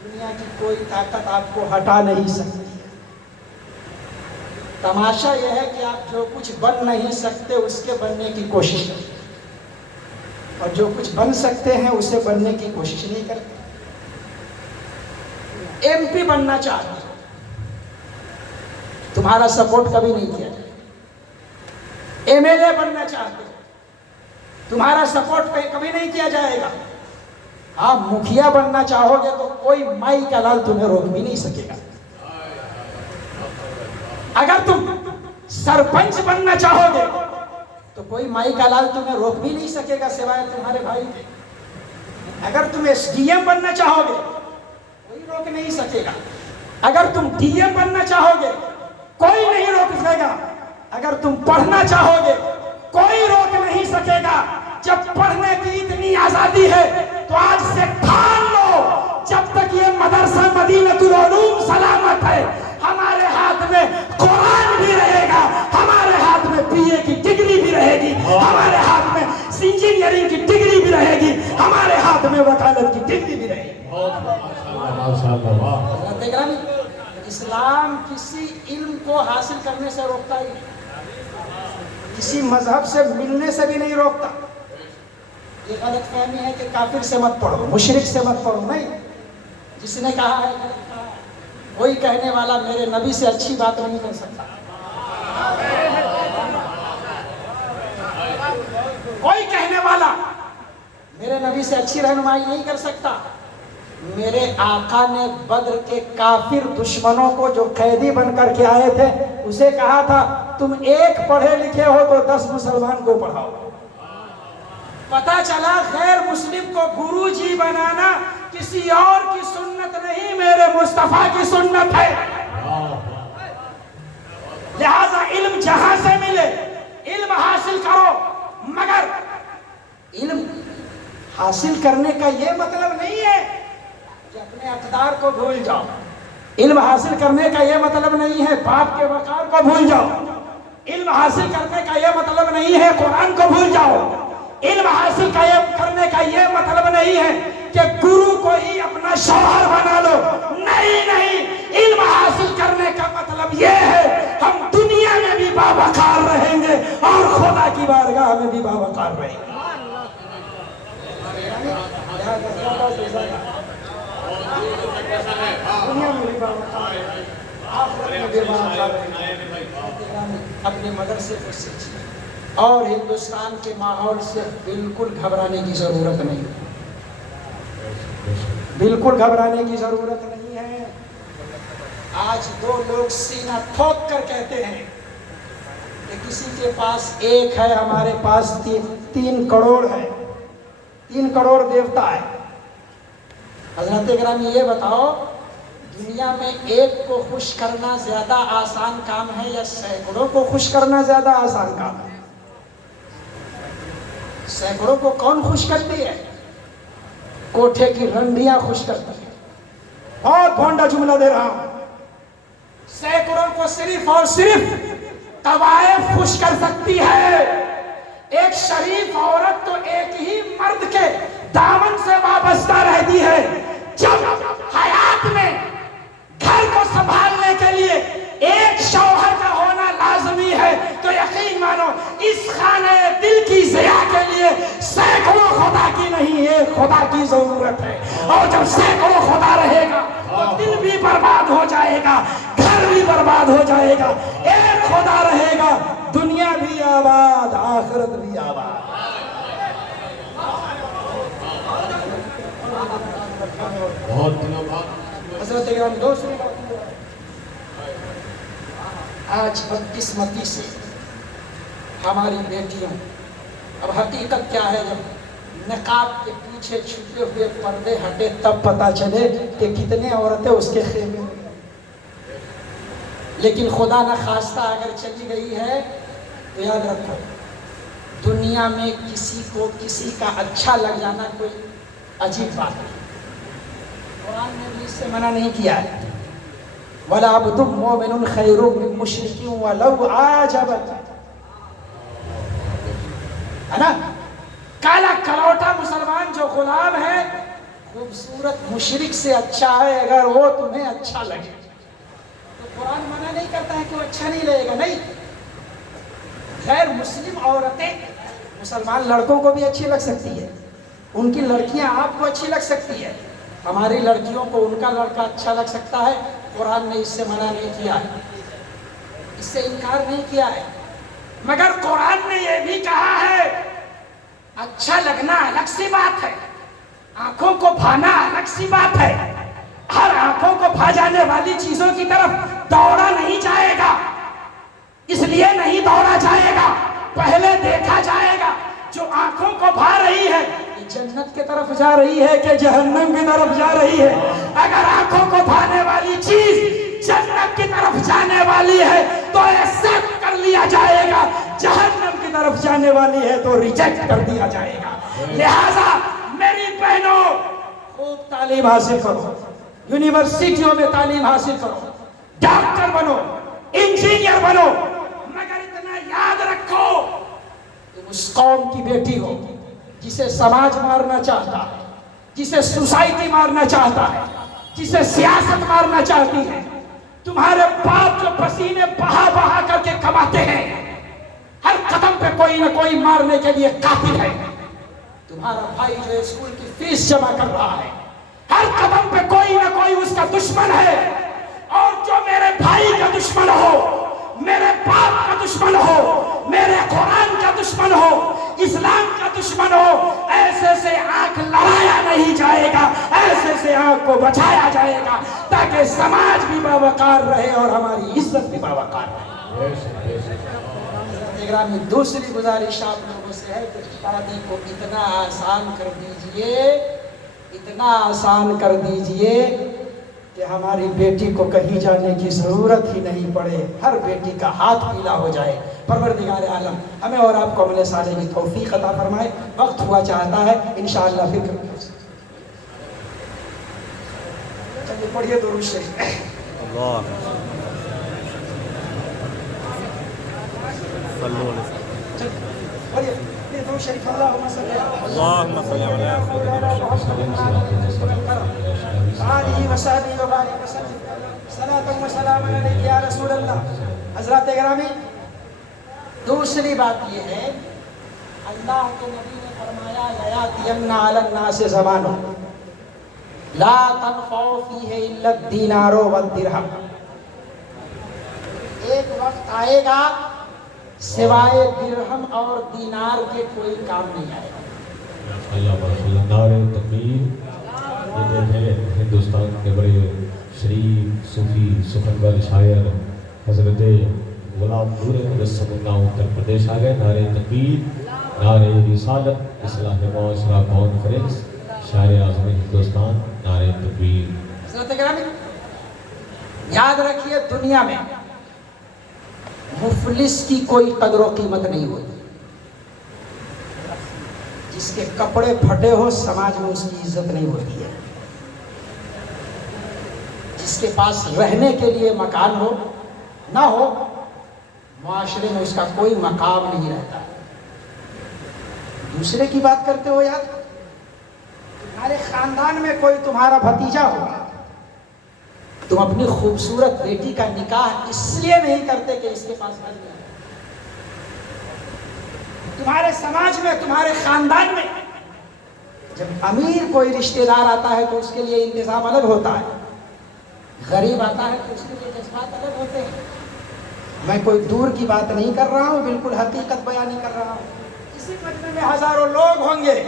دنیا کی کوئی طاقت آپ کو ہٹا نہیں سکتی ہے. تماشا یہ ہے کہ آپ جو کچھ بن نہیں سکتے اس کے بننے کی کوشش کریں اور جو کچھ بن سکتے ہیں اسے بننے کی کوشش نہیں کرتے. ایم پی بننا چاہتے ہو تمہارا سپورٹ کبھی نہیں کیا جائے. ایم ایل اے بننا چاہتے ہو تمہارا سپورٹ کبھی نہیں کیا جائے گا. آپ مکھیا بننا چاہو گے تو کوئی مائی کا لال تمہیں روک بھی نہیں سکے گا. اگر تم سرپنچ بننا چاہو گے تو کوئی مائی کا لال تمہیں روک بھی نہیں سکے گا سوائے تمہارے بھائی کے. اگر تم ایس ڈی ایم بننا چاہو گے کوئی روک نہیں سکے گا. اگر تم ڈی ایم بننا چاہو گے کوئی نہیں روک سکے گا. اگر تم پڑھنا چاہو گے کوئی روک نہیں سکے گا. جب پڑھنے کی اتنی آزادی ہے تو آج سے ٹھان لو جب تک یہ مدرسہ مدینۃ العلوم سلامت ہے ہمارے ہاتھ میں قرآن بھی رہے گا, ہمارے ہاتھ میں بی اے کی ڈگری بھی رہے گی, ہمارے ہاتھ میں انجینئرنگ کی ڈگری بھی رہے گی, ہمارے ہاتھ میں وکالت کی ڈگری بھی رہے گی. حضرت گرامی اسلام کسی علم کو حاصل کرنے سے روکتا ہی نہیں, کسی مذہب سے ملنے سے بھی نہیں روکتا. یہ غلط فہمی ہے کہ کافر سے مت پڑھو, مشرک سے مت پڑھو. نہیں, جس نے کہا ہے وہی کہنے والا میرے نبی سے اچھی بات نہیں کر سکتا. کوئی کہنے والا میرے نبی سے اچھی رہنمائی نہیں کر سکتا. میرے آقا نے بدر کے کافر دشمنوں کو جو قیدی بن کر کے آئے تھے اسے کہا تھا تم ایک پڑھے لکھے ہو تو 10 مسلمان کو پڑھاؤ. پتا چلا غیر مسلم کو گرو جی بنانا کسی اور کی سنت نہیں, میرے مصطفیٰ کی سنت ہے. لہذا علم جہاں سے ملے علم حاصل کرو, مگر علم حاصل کرنے کا یہ مطلب نہیں ہے کہ اپنے اقدار کو بھول جاؤ. علم حاصل کرنے کا یہ مطلب نہیں ہے باپ کے وقار کو بھول جاؤ. علم حاصل کرنے کا یہ مطلب نہیں ہے قرآن کو بھول جاؤ. علم حاصل کرنے کا یہ مطلب نہیں ہے کہ گرو کو ہی اپنا شوہر بنا لو. نہیں نہیں, علم حاصل کرنے کا مطلب یہ ہے ہم دنیا میں بھی باوقار رہیں گے اور خدا کی بارگاہ میں بھی باوقار رہیں گے. دنیا میں بھی باوقار اپنے مدرسے کو سیکھیے اور ہندوستان کے ماحول سے بالکل گھبرانے کی ضرورت نہیں, بالکل گھبرانے کی ضرورت نہیں ہے. آج 2 لوگ سینہ ٹھوک کر کہتے ہیں کہ کسی کے پاس 1 ہے, ہمارے پاس 3 کروڑ ہے, 3 کروڑ دیوتا ہے. حضرت گرامی یہ بتاؤ دنیا میں 1 کو خوش کرنا زیادہ آسان کام ہے یا سینکڑوں کو خوش کرنا زیادہ آسان کام ہے؟ سینکڑوں کو کون خوش کرتی ہے؟ کوٹھے کی رنڈیاں خوش کرتی ہے. بہت بھونڈا جملہ دے رہا ہوں. سینکڑوں کو صرف اور صرف طوائف خوش کر سکتی ہے. ایک شریف عورت تو ایک ہی مرد کے دامن سے وابستہ رہتی ہے. جب حیات میں گھر کو سنبھالنے کے لیے ایک شوہر کا ہونا لازمی ہے تو یقین مانو اس خانہ دل کی ضیاء کے لیے سینکڑوں خدا کی نہیں ایک خدا کی ضرورت ہے. اور جب سینکڑوں خدا رہے گا تو دل بھی برباد ہو جائے گا, گھر بھی برباد ہو جائے گا. ایک خدا رہے گا, دنیا بھی آباد, آخرت بھی آباد. بہت دنوں بعد حضرت گرامی دوسری بات, آج بدقسمتی سے ہماری بیٹیاں, اب حقیقت کیا ہے, جب نقاب کے پیچھے چھپے ہوئے پردے ہٹے تب پتا چلے کہ کتنے عورتیں اس کے خیمے میں. لیکن خدا نہ خواستہ اگر چلی گئی ہے تو یاد رکھو, دنیا میں کسی کو کسی کا اچھا لگ جانا کوئی عجیب بات نہیں. قرآن نے بھی اس سے منع نہیں کیا ہے. وَلَا عَبْدٌ مُؤْمِنٌ خَيْرٌ مِّن مُشْرِكٍ وَلَوْ أَعْجَبَكَ, ہے نا. کالا کلوٹا مسلمان جو غلام ہے خوبصورت مشرک سے اچھا ہے اگر وہ تمہیں اچھا لگے. تو قرآن منع نہیں کرتا ہے کہ وہ اچھا نہیں لگے گا, نہیں. غیر مسلم عورتیں مسلمان لڑکوں کو بھی اچھی لگ سکتی ہے, ان کی لڑکیاں آپ کو اچھی لگ سکتی ہے, ہماری لڑکیوں کو ان کا لڑکا اچھا لگ سکتا ہے. قرآن نے اس سے منع نہیں کیا ہے, اس سے انکار نہیں کیا ہے, مگر قرآن نے یہ بھی کہا ہے اچھا لگنا الگ سی بات ہے, آنکھوں کو بھانا الگ سی بات ہے. ہر آنکھوں کو بھا جانے والی چیزوں کی طرف دوڑا نہیں جائے گا, اس لیے نہیں دوڑا جائے گا, پہلے دیکھا جائے گا جو آنکھوں کو بھا رہی ہے یہ جنت کی طرف جا رہی ہے کہ جہنم کی طرف جا رہی ہے. اگر آنکھوں کو بھانے والی چیز جنت کی طرف جانے والی ہے تو ایکسپٹ کر لیا جائے گا, جہنم کی طرف جانے والی ہے تو ریجیکٹ کر دیا جائے گا. لہذا میری بہنوں خوب تعلیم حاصل کرو, یونیورسٹیوں میں تعلیم حاصل کرو, ڈاکٹر بنو, انجینئر بنو, مگر اتنا یاد رکھو تم اس قوم کی بیٹی ہو جسے سماج مارنا چاہتا ہے, جسے سوسائٹی مارنا چاہتا ہے, جسے سیاست مارنا چاہتی ہے. تمہارے باپ جو پسینے بہا بہا کر کے کماتے ہیں, ہر قدم پہ کوئی نہ کوئی مارنے کے لیے قاتل ہے. تمہارا بھائی جو اسکول کی فیس جمع کر رہا ہے, ہر قدم پہ کوئی نہ کوئی اس کا دشمن ہے. اور جو میرے بھائی کا دشمن ہو, میرے باپ کا دشمن ہو, میرے قرآن کا دشمن ہو, اسلام کا دشمن ہو, ایسے سے آنکھ لڑایا نہیں جائے گا, ایسے سے آنکھ کو بچایا جائے گا تاکہ سماج بھی باوقار رہے اور ہماری عزت بھی باوقار رہے. گرامی دوسری گزارش آپ لوگوں سے ہے کہ شادی کو اتنا آسان کر دیجئے, اتنا آسان کر دیجئے کہ ہماری بیٹی کو کہیں جانے کی ضرورت ہی نہیں پڑے, ہر بیٹی کا ہاتھ پیلا ہو جائے. پروردگار عالم ہمیں اور آپ کو عمل صالح کی توفیق عطا فرمائے. وقت ہوا چاہتا ہے انشاءاللہ پھر چلیے پڑھیے درود شریف. پڑھیے درود شریف. اللہم صلی آلہ وصحبہ وبارک وسلم صلاۃ و سلام علیک یا رسول اللہ. حضرات گرامی دوسری بات یہ ہے, اللہ کے نبی نے فرمایا لیاتین علی الناس زمان لا تنفع فیہ الا الدینار والدرہم, ایک وقت آئے گا سوائے درہم اور دینار کے کوئی کام نہیں آئے گا. اللہ نعرہ تکبیر. یہ دن ہے ہندوستان کے بڑے شریف صوفی سخنور شاعر حضرت غلام نور مجسم اللہ اتر پردیش آ گئے. نعرہ تکبیر, نعرہ رسالت, اصلاح معاشرہ کانفرنس, شاعر اعظم ہندوستان, نعرہ تکبیر. حضرت گرامی یاد رکھیے دنیا میں مفلس کی کوئی قدر و قیمت نہیں ہوتی. جس کے کپڑے پھٹے ہو سماج میں اس کی عزت نہیں ہوتی ہے. جس کے پاس رہنے کے لیے مکان ہو نہ ہو معاشرے میں اس کا کوئی مقام نہیں رہتا. دوسرے کی بات کرتے ہو یار. تمہارے خاندان میں کوئی تمہارا بھتیجا ہوگا, تم اپنی خوبصورت بیٹی کا نکاح اس لیے نہیں کرتے کہ اس کے پاس گھر نہیں ہے. تمہارے سماج میں, تمہارے خاندان میں جب امیر کوئی رشتہ دار آتا ہے تو اس کے لیے انتظام الگ ہوتا ہے, غریب آتا ہے تو اس کے لیے جذبات الگ ہوتے ہیں. میں کوئی دور کی بات نہیں کر رہا ہوں, بالکل حقیقت بیان کر رہا ہوں. اسی مجمع میں ہزاروں لوگ ہوں گے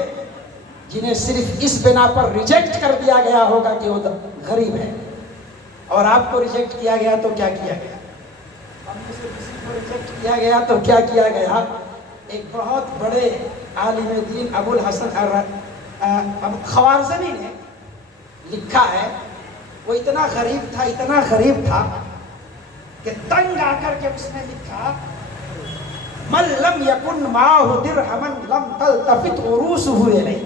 جنہیں صرف اس بنا پر ریجیکٹ کر دیا گیا ہوگا کہ وہ غریب ہے, اور آپ کو ریجیکٹ کیا گیا تو کیا کیا گیا؟ ہم میں سے کسی کو ریجیکٹ کیا گیا تو کیا کیا گیا؟ ایک بہت بڑے عالم دین ابو الحسن خوارزمی نے لکھا ہے, وہ اتنا غریب تھا کہ تنگ آ کر کے اس نے لکھا, من لم یکن معہ درہما لم تلتفت عروسہ الیہ.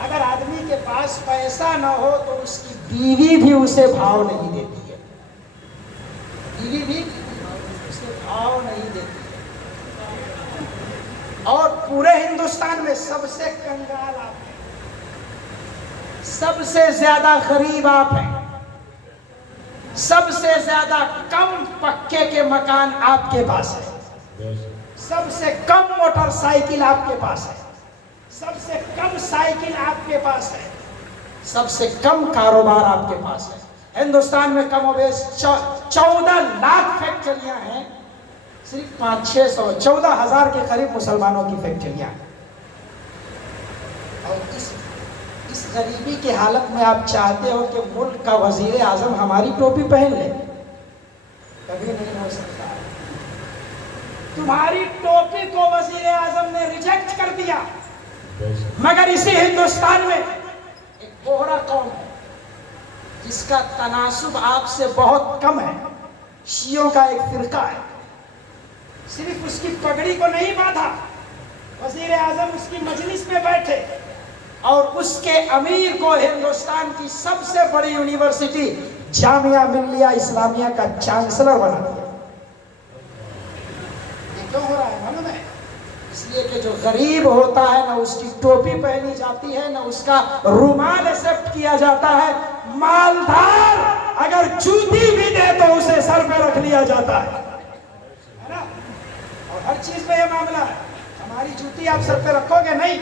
اگر آدمی کے پاس پیسہ نہ ہو تو اس کی بیوی بھی اسے بھاؤ نہیں دیتی ہے, بیوی بھی اسے بھاؤ نہیں دیتی ہے. اور پورے ہندوستان میں سب سے کنگال آپ ہیں, سب سے زیادہ غریب آپ ہیں, سب سے زیادہ کم پکے کے مکان آپ کے پاس ہے, سب سے کم موٹر سائیکل آپ کے پاس ہے, سب سے کم سائیکل آپ کے پاس ہے, سب سے کم کاروبار آپ کے پاس ہے. ہندوستان میں کم و بیش 14 لاکھ فیکٹریاں ہیں, صرف 500-600 14,000 کے قریب مسلمانوں کی فیکٹریاں ہیں. اور اس غریبی کی حالت میں آپ چاہتے ہو کہ ملک کا وزیر اعظم ہماری ٹوپی پہن لے؟ کبھی نہیں ہو سکتا. تمہاری ٹوپی کو وزیر اعظم نے ریجیکٹ کر دیا, مگر اسی ہندوستان میں ایک بوہرا قوم ہے جس کا تناسب آپ سے بہت کم ہے, شیعوں کا ایک فرقہ ہے. صرف اس کی پگڑی کو نہیں باندھا, وزیر اعظم اس کی مجلس میں بیٹھے اور اس کے امیر کو ہندوستان کی سب سے بڑی یونیورسٹی جامعہ ملیہ اسلامیہ کا چانسلر بنا دیا. یہ کیوں ہو رہا ہے معلوم ہے؟ اس لیے کہ جو غریب ہوتا ہے نہ اس کی ٹوپی پہنی جاتی ہے, نہ اس کا رومال ایکسپٹ کیا جاتا ہے. مالدار اگر جوتی بھی دے تو اسے سر پہ رکھ لیا جاتا ہے نا. اور ہر چیز میں یہ معاملہ ہے. ہماری جوتی آپ سر پہ رکھو گے نہیں,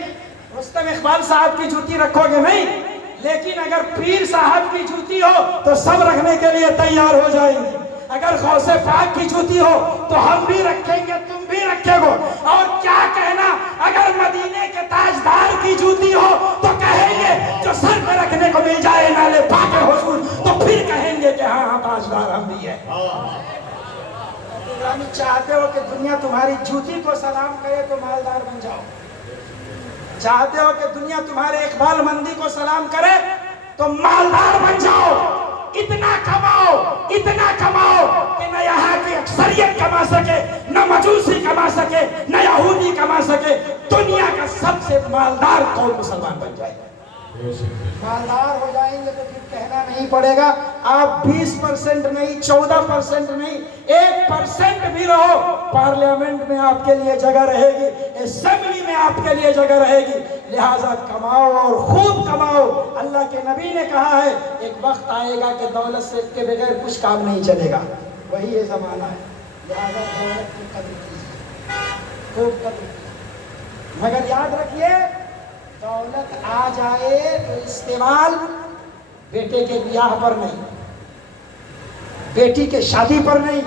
رستم اقبال صاحب کی جوتی رکھو گے نہیں, لیکن اگر پیر صاحب کی جوتی ہو تو سب رکھنے کے لیے تیار ہو جائیں گے. اگر غوث پاک کی جوتی ہو تو ہم بھی رکھیں گے, تم بھی رکھے گو. اور کیا کہنا, اگر مدینے کے تاجدار کی جوتی ہو تو کہیں گے جو سر پہ رکھنے کو مل جائے نالے پاک حضور, تو پھر کہیں گے کہ ہاں ہاں تاجدار ہم بھی ہیں. چاہتے ہو کہ دنیا تمہاری جوتی کو سلام کرے تو مالدار بن جاؤ, چاہتے ہو کہ دنیا تمہارے اقبال مندی کو سلام کرے تو مالدار بن جاؤ. اتنا کماؤ کہ نہ یہاں کی اکثریت کما سکے, نہ مجوسی کما سکے, نہ یہودی کما سکے. دنیا کا سب سے مالدار قوم مسلمان بن جائے. مالدار ہو جائیں گے تو پھر کہنا نہیں پڑے گا آپ 20% نہیں, 14% نہیں, 1% بھی رہو, پارلیمنٹ میں آپ کے لیے جگہ رہے گی, اسمبلی میں آپ کے لیے جگہ رہے گی. لہٰذا کماؤ اور خوب کماؤ. اللہ کے نبی نے کہا ہے ایک وقت آئے گا کہ دولت سے کے بغیر کچھ کام نہیں چلے گا, وہی یہ زمانہ ہے. لہٰذا دولت کی قدر کیجیے, خوب قدر کیجیے. مگر یاد رکھیے, دولت آ جائے تو استعمال بیٹے کے بیاہ پر نہیں, بیٹی کے شادی پر نہیں,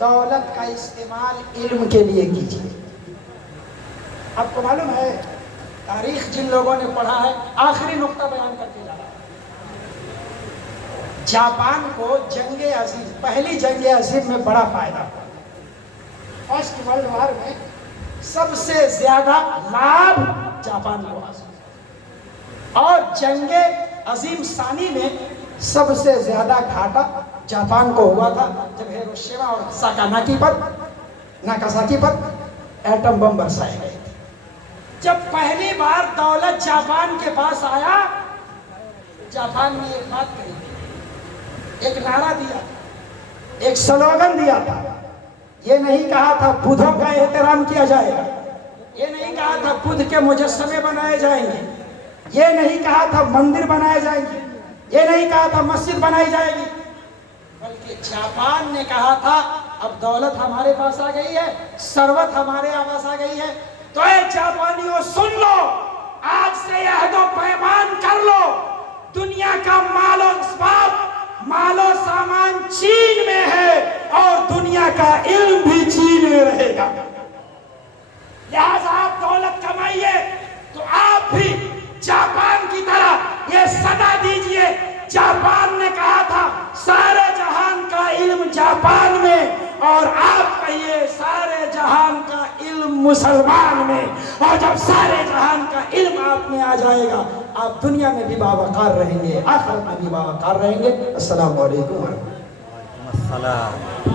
دولت کا استعمال علم کے لیے کیجیے. آپ کو معلوم ہے تاریخ جن لوگوں نے پڑھا ہے, آخری نقطہ بیان کرتے جا رہا ہے, جاپان کو جنگ عظیم, پہلی جنگ عظیم میں بڑا فائدہ ہوا. فرسٹ ورلڈ وار میں سب سے زیادہ لابھ جاپان کو حاصل, اور جنگ عظیم ثانی میں سب سے زیادہ گھاٹا جاپان کو ہوا تھا جب ہیروشیما اور ناکاساکی پر ایٹم بم برسائے گئے تھے. جب پہلی بار دولت جاپان کے پاس آیا, جاپان نے ایک بات کہی, ایک نعرہ دیا تھا, ایک سلوگن دیا تھا. یہ نہیں کہا تھا بدھوں کا احترام کیا جائے گا, یہ نہیں نہیں کہا تھا بدھ کے مجسمے بنائے جائیں گے، یہ نہیں کہا تھا مندر بنائے جائیں گے، یہ نہیں کہا تھا مسجد بنائی جائے گی، بلکہ جاپان نے کہا تھا اب دولت ہمارے پاس آ گئی ہے، ثروت ہمارے پاس آ گئی ہے، تو اے جاپانیوں سن لو، آج سے یہ عہد و پیمان کر لو، دنیا کا مال و اسباب، مال و سامان چین میں ہے اور دنیا کا علم بھی چین میں رہے گا، لہذا آپ دولت کمائیے تو آپ بھی جاپان کی طرح یہ صدا دیجئے، جاپان نے کہا تھا سارے جہان کا علم جاپان میں، اور آپ کہیے سارے جہان کا علم مسلمان میں، اور جب سارے جہان کا علم آپ میں آ جائے گا آپ دنیا میں بھی باوقار رہیں گے، آخرت میں بھی باوقار رہیں گے۔ السلام علیکم ورحمۃ اللہ۔ السلام